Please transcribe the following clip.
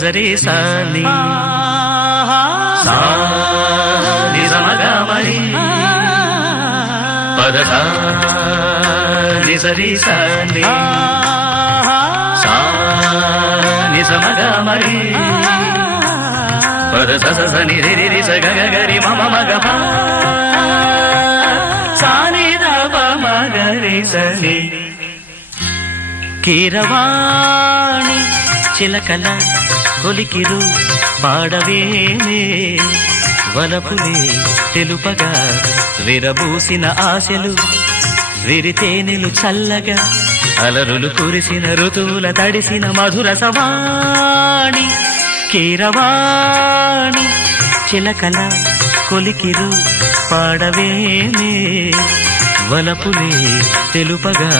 నిజరి సాని సా నిజమగా మరి పదస నిజరి సాని సా నిజమగా మరి పదస స ని రి రి స గ గ రి మ మ మ గ ప సా ని ద ప మ గ రి స ని కీరవాణి చిలకల కొలికిరు పాడవేమే వలపులే తెలుపగా విరబూసిన ఆశలు విరితేనెలు చల్లగా అలరులు కురిసిన ఋతువుల తడిసిన మధుర సవాణి కీరవాణి చిలకల కొలికిరు పాడవేమే వలపులే తెలుపగా